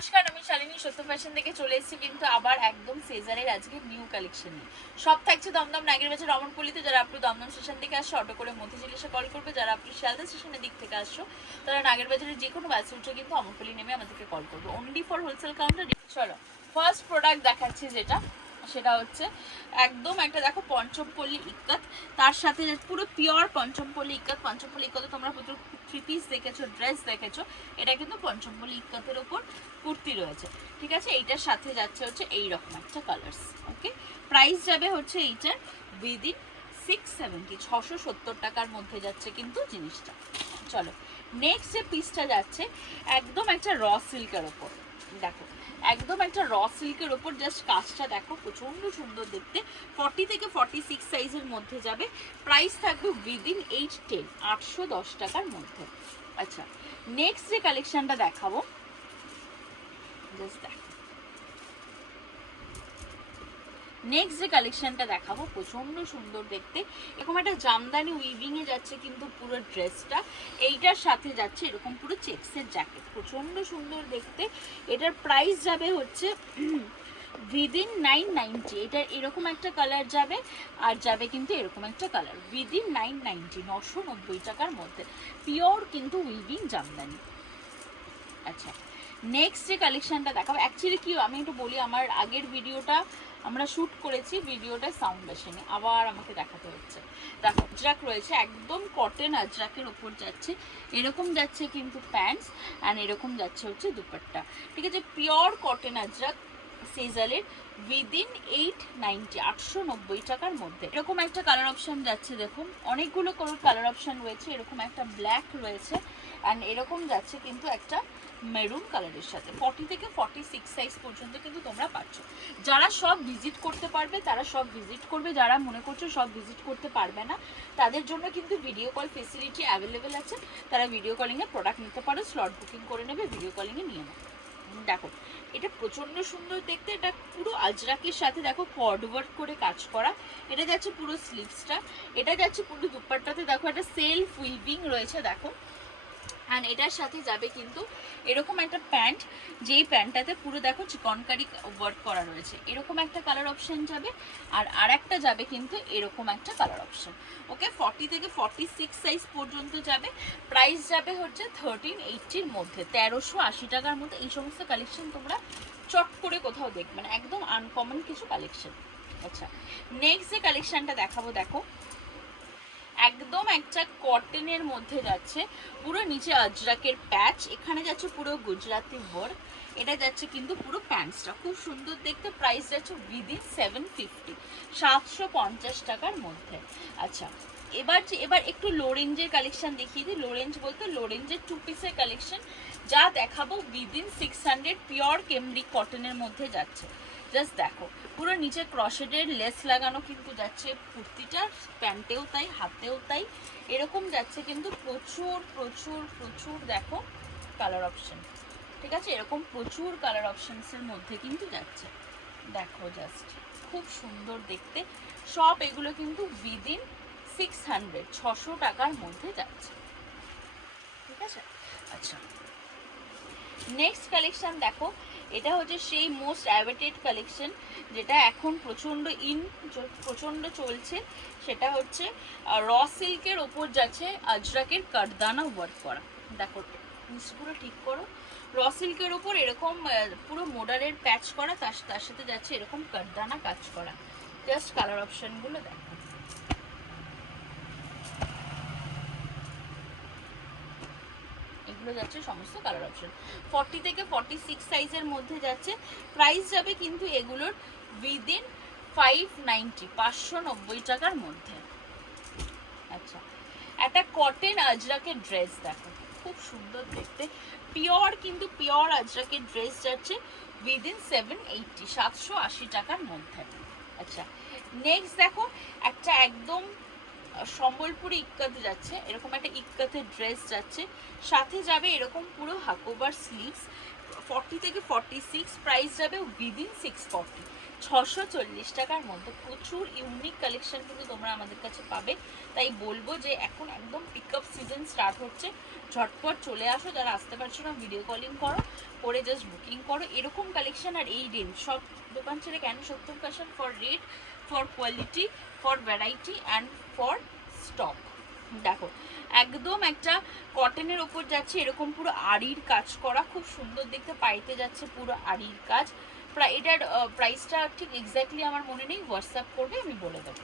নমস্কার, আমি শালিনী সত্য ফ্যাশন থেকে চলে এসেছি কিন্তু আবার একদম সেজারের আজকে নিউ কালেকশন নিয়ে। সব থাকছে দমদম নাগের বাজার রমনপল্লিতে। যারা আপনি দমদম স্টেশন থেকে আসছো অটো করে মতিঝিল এসে কল করবে, যারা আপনি শিয়ালদা স্টেশনের দিক থেকে আসছো তারা নাগের বাজারের যে কোনো বাসে উঠে কিন্তু অমরপল্লি নেমে আমাদেরকে কল করবে, অনলি ফর হোলসেল কাউন্টার। চলো ফার্স্ট প্রোডাক্ট দেখাচ্ছি, যেটা সেটা হচ্ছে একদম একটা দেখো পঞ্চমপল্লী ইক্কাত, তার সাথে পুরো পিওর পঞ্চমপল্লী ইক্কাত। পঞ্চমপল্লী ইক্কাতে তোমরা প্রচুর থ্রি পিস দেখেছো, ড্রেস দেখেছো, এটা কিন্তু পঞ্চমপল্লী ইক্কাতের ওপর কুর্তি রয়েছে। ঠিক আছে, এইটার সাথে যাচ্ছে হচ্ছে এইরকম একটা কালার্স। ওকে, প্রাইস যাবে হচ্ছে এইটার উইদিন 670, 670 টাকার মধ্যে যাচ্ছে কিন্তু জিনিসটা। চলো নেক্সট যে পিসটা যাচ্ছে একদম একটা র সিল্কের ওপর। দেখো একদম একটা র সিল্কের ওপর, জাস্ট কাজটা দেখো প্রচন্ড সুন্দর দেখতে। 40 থেকে 46 সাইজের মধ্যে যাবে। প্রাইস থাকবে উইদিন 810, 810 টাকার মধ্যে। আচ্ছা, নেক্সট যে কালেকশনটা দেখাবো, জাস্ট দেখো নেক্সট যে কালেকশনটা দেখাবো প্রচন্ড সুন্দর দেখতে। এরকম একটা জামদানি উইভিং এ যাচ্ছে কিন্তু পুরো ড্রেসটা। এইটার সাথে যাচ্ছে এরকম পুরো চেক্সের জ্যাকেট, প্রচন্ড সুন্দর দেখতে। এটার প্রাইস যাবে হচ্ছে উইদিন 990। এটার এরকম একটা কালার যাবে, আর যাবে কিন্তু এরকম একটা কালার। উইদিন 990, 990 টাকার মধ্যে, পিওর কিন্তু উইভিং জামদানি। আচ্ছা, নেক্সট যে কালেকশনটা দেখাবো, অ্যাকচুয়ালি কি আমি একটু বলি, আমার আগের ভিডিওটা আমরা শ্যুট করেছি, ভিডিওটা সাউন্ড আসেনি, আবার আমাকে দেখাতে হচ্ছে। দেখো আজরাক রয়েছে, একদম কটন আজরাকের ওপর যাচ্ছে, এরকম যাচ্ছে কিন্তু প্যান্টস, অ্যান্ড এরকম যাচ্ছে হচ্ছে দুপাট্টা। ঠিক আছে, পিওর কটন আজরাক সেজালের উইদিন 890, 890 টাকার মধ্যে। এরকম একটা কালার অপশন যাচ্ছে, দেখুন অনেকগুলো কালার অপশন রয়েছে। এরকম একটা ব্ল্যাক রয়েছে, অ্যান্ড এরকম যাচ্ছে কিন্তু একটা মেরুন কালারের সাথে। 40 থেকে 46 সাইজ পর্যন্ত কিন্তু তোমরা পাচ্ছ। যারা সব ভিজিট করতে পারবে তারা সব ভিজিট করবে, যারা মনে করছো সব ভিজিট করতে পারবে না তাদের জন্য কিন্তু ভিডিও কল ফেসিলিটি অ্যাভেলেবেল আছে। তারা ভিডিও কলিংয়ে প্রোডাক্ট নিতে পারো, স্লট বুকিং করে নেবে, ভিডিও কলিংয়ে নিয়ে নেবে। দেখো এটা প্রচন্ড সুন্দর দেখতে, এটা পুরো আজরাকের সাথে দেখো কর্ড ওয়ার্ক করে কাজ করা। এটা যাচ্ছে পুরো স্লিভসটা, এটা যাচ্ছে পুরো দুপাট্টাতে দেখো একটা সেলফ উইভিং রয়েছে দেখো। অ্যান্ড এটার সাথে যাবে কিন্তু এরকম একটা প্যান্ট, যেই প্যান্টটাতে পুরো দেখো চিকনকারি ওয়ার্ক করা রয়েছে, এরকম একটা কালার অপশন যাবে। আর একটা যাবে কিন্তু এরকম একটা কালার অপশন। ওকে, 40 থেকে 46 সাইজ পর্যন্ত যাবে। প্রাইস যাবে হচ্ছে 1380-র মধ্যে, 1380 টাকার মধ্যে। এই সমস্ত কালেকশন তোমরা চট করে কোথাও দেখবে না, একদম আনকমন কিছু কালেকশন। আচ্ছা, নেক্সট যে কালেকশনটা দেখাবো, দেখো একদম একটা কটনের মধ্যে যাচ্ছে, পুরো নিচে আজরাকের প্যাচ, এখানে যাচ্ছে পুরো গুজরাটি ওয়ার্ক। এটা যাচ্ছে কিন্তু পুরো প্যান্টসটা খুব সুন্দর দেখতে। প্রাইস যাচ্ছে উইদিন 750, 750 টাকার মধ্যে। আচ্ছা, এবার একটু লো রেঞ্জের কালেকশন দেখিয়ে দিই। লো রেঞ্জ বলতে লো রেঞ্জের 2 পিসের কালেকশন যা দেখাবো উইদিন 600, পিওর কেমব্রিক কটনের মধ্যে যাচ্ছে। জাস্ট দেখো পুরো নিচে ক্রশেডের লেস লাগানো কিন্তু যাচ্ছে কুর্তিটার, প্যান্টেও তাই, হাতেও তাই, এরকম যাচ্ছে কিন্তু প্রচুর প্রচুর প্রচুর দেখো কালার অপশন। ঠিক আছে, এরকম প্রচুর কালার অপশনসের মধ্যে কিন্তু যাচ্ছে। দেখো জাস্ট খুব সুন্দর দেখতে। সব এগুলো কিন্তু উইদিন 600, 600 টাকার মধ্যে যাচ্ছে। ঠিক আছে, আচ্ছা নেক্সট কালেকশন দেখো, এটা হচ্ছে সেই মোস্ট অ্যাভেটেড কালেকশন, যেটা এখন প্রচণ্ড চলছে। সেটা হচ্ছে র সিল্কের ওপর যাচ্ছে আজরাকের কাঠদানা ওয়ার্ক করা। দেখো পুরো ঠিক করো, র সিল্কের ওপর এরকম পুরো মোডারের প্যাচ করা, তার সাথে যাচ্ছে এরকম কাঠদানা কাজ করা। জাস্ট কালার অপশনগুলো দেখো, এগুলো যাচ্ছে সমস্ত কালার অপশন। 40 থেকে 46 সাইজের মধ্যে যাচ্ছে। প্রাইস যাবে কিন্তু এগুলোর উইদিন 590, 590 টাকার মধ্যে। আচ্ছা, একটা কটন আজরাকের ড্রেস দেখো খুব সুন্দর দেখতে, পিওর কিন্তু পিওর আজরাকের ড্রেস যাচ্ছে উইদিন 780, 780 টাকার মধ্যে। আচ্ছা, নেক্সট দেখো একটা একদম সম্বলপুরি ইক্কাত যাচ্ছে, এরকম একটা ইক্কাতের ড্রেস যাচ্ছে, সাথে যাবে এরকম পুরো হাকোবার স্লিভস। 40 থেকে 46, প্রাইস যাবে উইদিন 640, 640 টাকার মধ্যে প্রচুর ইউনিক কালেকশন কিন্তু তোমরা আমাদের কাছে পাবে। তাই বলবো যে এখন একদম পিকআপ সিজন স্টার্ট হচ্ছে, ঝটপট চলে আসো, যারা আসতে পারছো না ভিডিও কলিং করো, করে জাস্ট বুকিং করো। এরকম কালেকশন আর এই রেঞ্জ সব দোকান ছেড়ে কেন, Satyam fashion for rate, for quality, for variety and for stock. দেখো একদম একটা কটনের ওপর যাচ্ছে, এরকম পুরো আড়ির কাজ করা, খুব সুন্দর দেখতে, পাইতে যাচ্ছে পুরো আড়ির কাজ। এটার প্রাইসটা ঠিক এক্স্যাক্টলি আমার মনে নেই, হোয়াটসঅ্যাপ করবে আমি বলে দেবো।